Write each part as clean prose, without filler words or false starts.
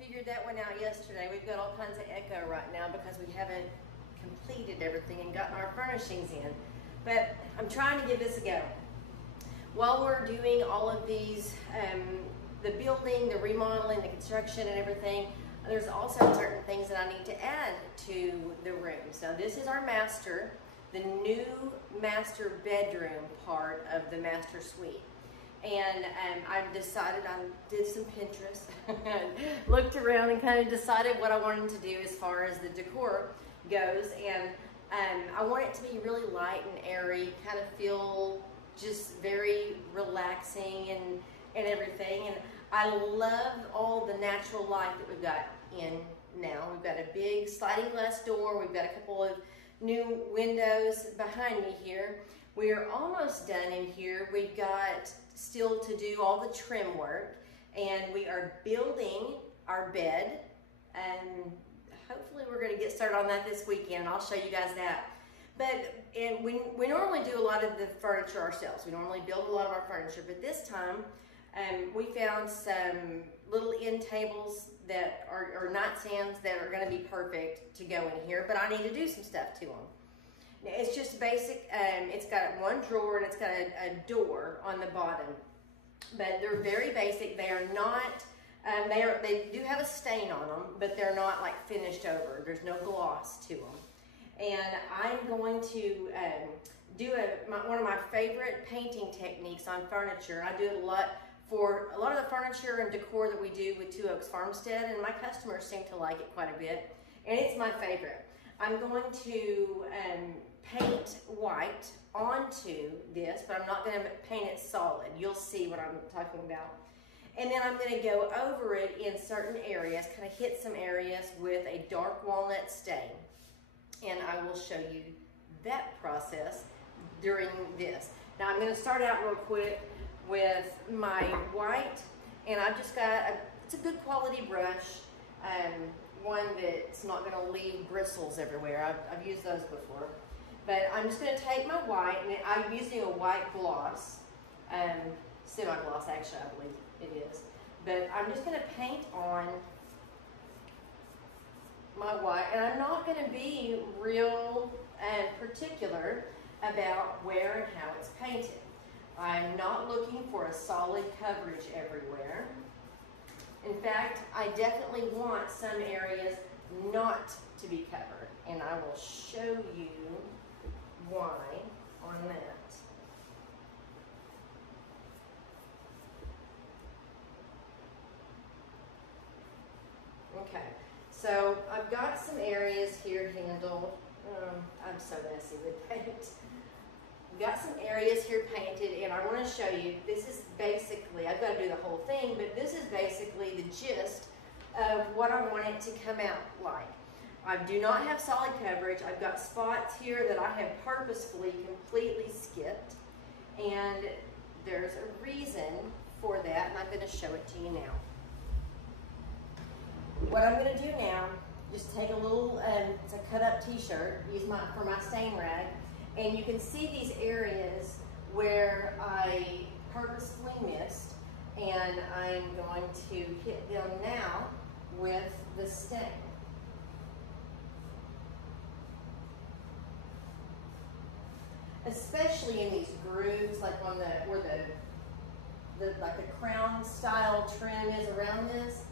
Figured that one out yesterday. We've got all kinds of echo right now because we haven't completed everything and gotten our furnishings in. But I'm trying to give this a go. While we're doing all of these, the building, the remodeling, the construction and everything, there's also certain things that I need to add to the rooms. Now this is our master, the new master bedroom part of the master suite. And I decided, I did some Pinterest, looked around and kind of decided what I wanted to do as far as the decor goes. And I want it to be really light and airy, kind of feel just very relaxing and everything. And I love all the natural light that we've got in now. We've got a big sliding glass door. We've got a couple of new windows behind me here. We are almost done in here. We've got still to do all the trim work, and we are building our bed, and hopefully we're going to get started on that this weekend. I'll show you guys that. But we normally do a lot of the furniture ourselves. We normally build a lot of our furniture, but this time we found some little end tables that are nightstands that are going to be perfect to go in here, but I need to do some stuff to them. It's just basic. It's got one drawer and it's got a door on the bottom, but they're very basic. They are not. They do have a stain on them, but they're not like finished over. There's no gloss to them. And I'm going to do one of my favorite painting techniques on furniture. I do it a lot for a lot of the furniture and decor that we do with Two Oaks Farmstead, and my customers seem to like it quite a bit, and it's my favorite. I'm going to paint white onto this, but I'm not going to paint it solid. You'll see what I'm talking about. And then I'm going to go over it in certain areas, kind of hit some areas with a dark walnut stain. And I will show you that process during this. Now I'm going to start out real quick with my white, and I've just got it's a good quality brush. One that's not going to leave bristles everywhere. I've used those before. But I'm just going to take my white, and I'm using a white gloss, semi-gloss actually, I believe it is. But I'm just going to paint on my white, and I'm not going to be real particular about where and how it's painted. I'm not looking for a solid coverage everywhere. In fact, I definitely want some areas not to be covered, and I will show you why on that. Okay, so I've got some areas here handled. I'm so messy with paint. I've got some areas here painted, and I want to show you, this is basically, I've got to do the whole thing, but this is basically the gist of what I want it to come out like. I do not have solid coverage. I've got spots here that I have purposefully completely skipped, and there's a reason for that, and I'm going to show it to you now. What I'm going to do now, just take a little, it's a cut up t-shirt, use for my stain rag, and you can see these areas where I purposefully missed, and I'm going to hit them now with the stain. Especially in these grooves, like on where the crown style trim is around this.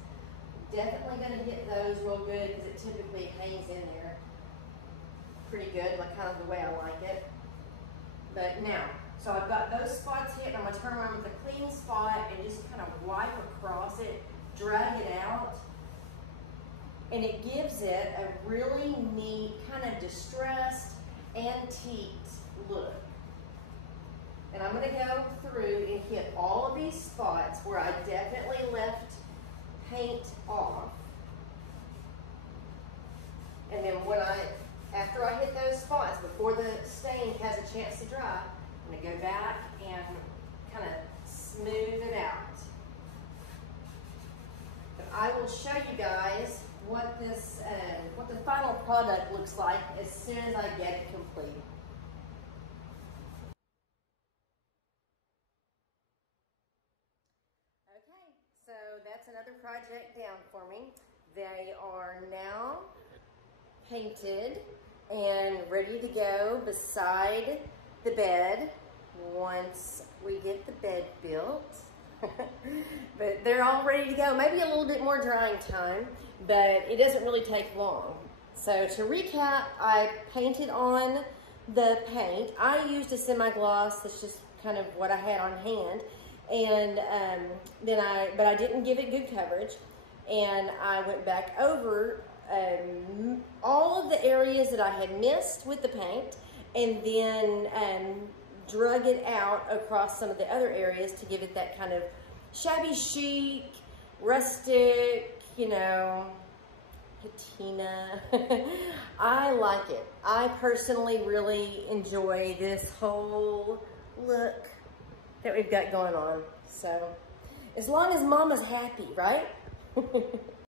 Definitely going to hit those real good because it typically hangs in there pretty good, like kind of the way I like it. But now, so I've got those spots hit. I'm going to turn around with a clean spot and just kind of wipe across it, drag it out, and it gives it a really neat kind of distressed, antique look. And I'm going to go through and hit all of these spots where I definitely left paint off. And then after I hit those spots, before the stain has a chance to dry, I'm going to go back and kind of smooth it out. But I will show you guys what the final product looks like as soon as I get it complete. Okay, so that's that's another project down for me. They are now painted and ready to go beside the bed once we get the bed built. But they're all ready to go. Maybe a little bit more drying time, but it doesn't really take long. So to recap, I painted on the paint. I used a semi-gloss. That's just kind of what I had on hand. And but I didn't give it good coverage. And I went back over all of the areas that I had missed with the paint, and then drug it out across some of the other areas to give it that kind of shabby chic, rustic, you know, patina. I like it. I personally really enjoy this whole look that we've got going on. So, as long as Mama's happy, right?